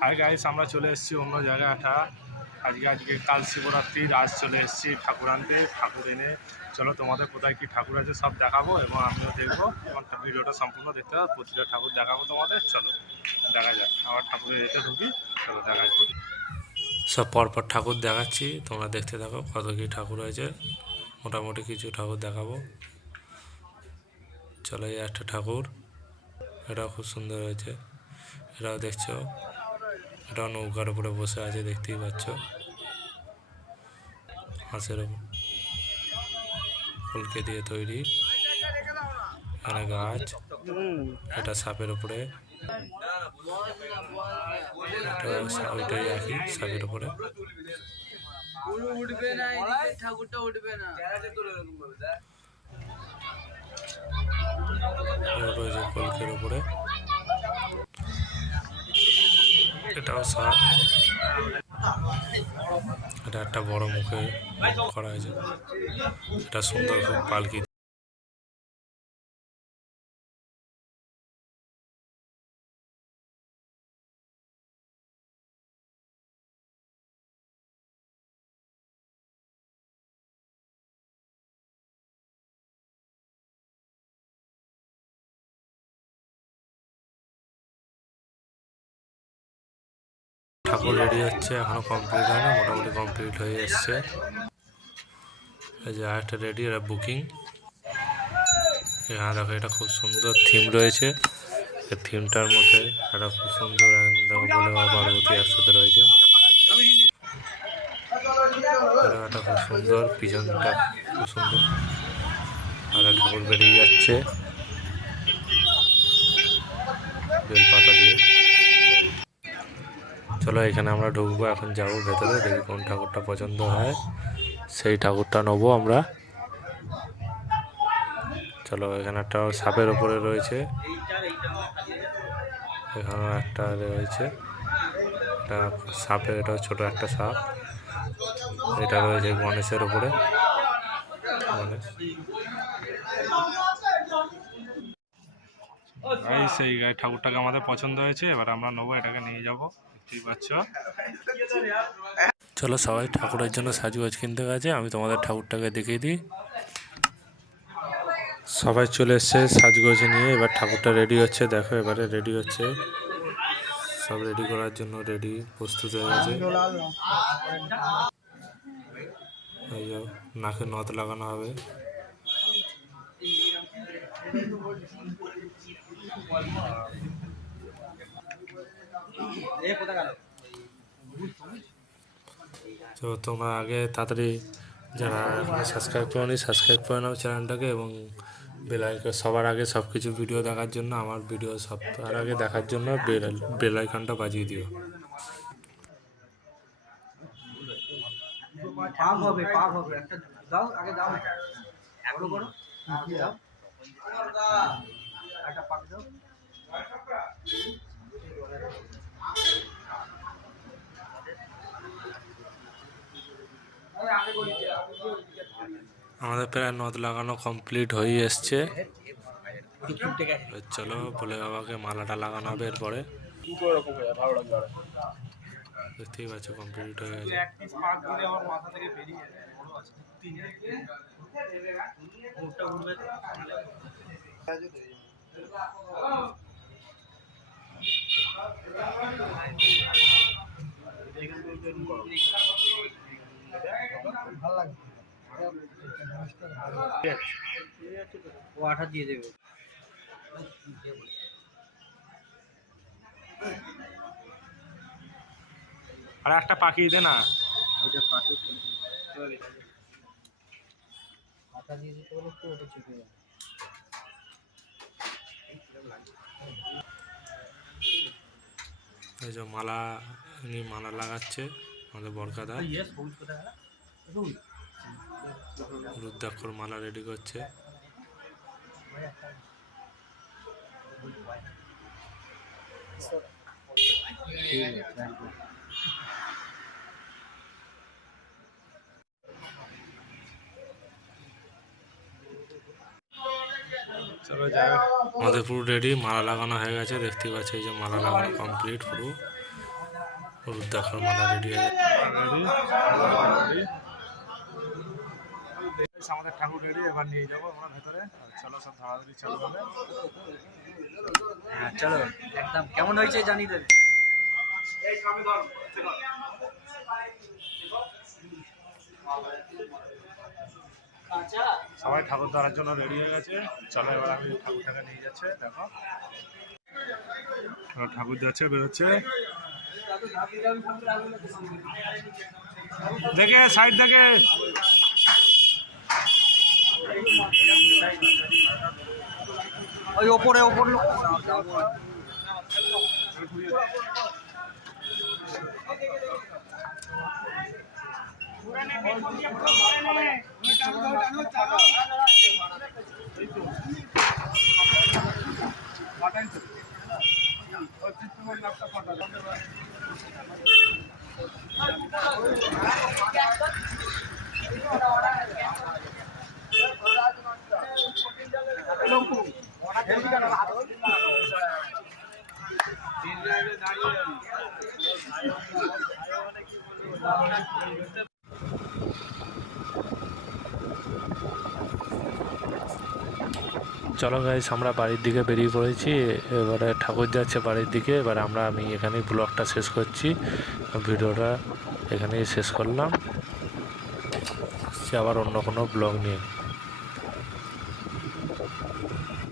Hi guys, আমরা চলে এসেছি অন্য জায়গাটা। আজকে কাল শিবরাত্রির আজ চলে এসেছি ঠাকুর আনতে। ঠাকুর এনে চলো তোমাদের কোথায় কি ঠাকুর আছে সব দেখাবো এবং আমিও দেখবো এবং ভিডিওটা সম্পূর্ণ দেখতে হবে। প্রতিটা ঠাকুর দেখাবো তোমাদের। চলো দেখা যাক। আবার ঠাকুরের এতে ঢুকি, চলো দেখাই। সব পরপর ঠাকুর দেখাচ্ছি, তোমরা দেখতে থাকো কত কি ঠাকুর হয়েছে। মোটামুটি কিছু ঠাকুর দেখাবো। চলো, এই একটা ঠাকুর, এটাও খুব সুন্দর হয়েছে। এটাও দেখছো, এটাও নৌকার উপরে বসে আছে, দেখতেই পাচ্ছ। হাঁসের ফুলকে দিয়ে তৈরি। এখানে গাছ, এটা সাপের উপরে, ওইটাই একই সাপের উপরে। রয়েছে কলকের উপরে, এটাও সাপ। এটা একটা বড় মুখে করা হয়েছে, এটা সুন্দর খুব পালকি। ঠাকুর রেডি হচ্ছে, এখনো কমপ্লিট হয় না, মোটামুটি কমপ্লিট হয়ে এসছে। এই যে আরেকটা রেডি, এটা বুকিং। হ্যাঁ দেখো, এটা খুব সুন্দর থিম রয়েছে। এই থিমটার মধ্যে একটা খুব সুন্দর দেখো বলে পার্বতী একসাথে রয়েছে। এটা খুব সুন্দর, পিছনটা খুব সুন্দর। আর ঠাকুর বেরিয়ে যাচ্ছে বেলপাতা দিয়ে। চলো, এখানে আমরা ঢুকবো, এখন যাবো ভেতরে, দেখি কোন ঠাকুরটা পছন্দ হয় সেই ঠাকুরটা নেবো আমরা। চলো, এখানে একটা সাপের উপরে রয়েছে, এখানেও একটা রয়েছে, এটা সাপের, এটাও ছোট একটা সাপ। এটা রয়েছে গণেশের উপরে, গণেশ। এই সেই ঠাকুরটাকে আমাদের পছন্দ হয়েছে, এবার আমরা নেবো, এটাকে নিয়ে যাবো, দেখতেই পাচ্ছ। চলো, সবাই ঠাকুরের জন্য সাজগোজ কিনতে গেছে, আমি তোমাদের ঠাকুরটাকে দেখিয়ে দিই। সবাই চলে এসছে সাজগোজ নিয়ে, এবার ঠাকুরটা রেডি হচ্ছে। দেখো, এবারে রেডি হচ্ছে, সব রেডি করার জন্য রেডি, প্রস্তুত হয়ে গেছে। এই যে নাকে নথ লাগানো হবে। তো তোমরা আগে তাড়াতাড়ি যারা সাবস্ক্রাইব করোনি, সাবস্ক্রাইব করে নাও চ্যানেলটাকে, এবং বেল আইকন সবার আগে সব কিছু ভিডিও দেখার জন্য, আমার ভিডিও সবার আগে দেখার জন্য বেল আইকনটা বাজিয়ে দিও। পাপ হবে, পাপ হবে, একটা দাও, আগে দাও, এগুলো করো, দাও, একটা পাপ দাও। আমাদের প্রায় নথ লাগানো কমপ্লিট হয়ে এসছে। চলো, ভোলে বাবাকে মালাটা লাগানো হবে এরপরে। দেখতেই পাচ্ছ, কমপ্লিট হয়ে গেছে। ও আঠা দিয়ে দেবে। আর একটা পাখি দে না, ওইটা পাখি আঠা দিয়ে দিতে বলে তো ওটা চেপে যাবে। এই যে মালা, উনি মালা লাগাচ্ছে আমাদের বরকাদা। রুদ্রাক্ষর মালা রেডি করছে। চলো যাই, আমাদের পুরো রেডি, মালা লাগানো হয়ে গেছে, দেখতে পাচ্ছি যে মালা লাগানো কমপ্লিট পুরো। হলুদ দেখার মালা রেডি হয়ে গেছে। আমাদের ঠাকুর রেডি, এবার নিয়ে যাবো আমরা ভেতরে। চলো সব ধরাধরি চালু হবে। হ্যাঁ চলো একদম কেমন হয়েছে জানিয়ে দেবে। সবাই ঠাকুর ধরার জন্য রেডি হয়ে গেছে। চলো এবার আমি ঠাকুরটাকে নিয়ে যাচ্ছে, দেখো ঠাকুর যাচ্ছে, বেরোচ্ছে। দেখে সাইড দেখে। ওই ওপরে ওপর চলো গাইস, আমরা বাড়ির দিকে বেরিয়ে পড়েছি। এবারে ঠাকুর যাচ্ছে বাড়ির দিকে। এবার আমি এখানেই ব্লগটা শেষ করছি। ভিডিওটা এখানেই শেষ করলাম। আবার অন্য কোনো ব্লগ নিয়ে।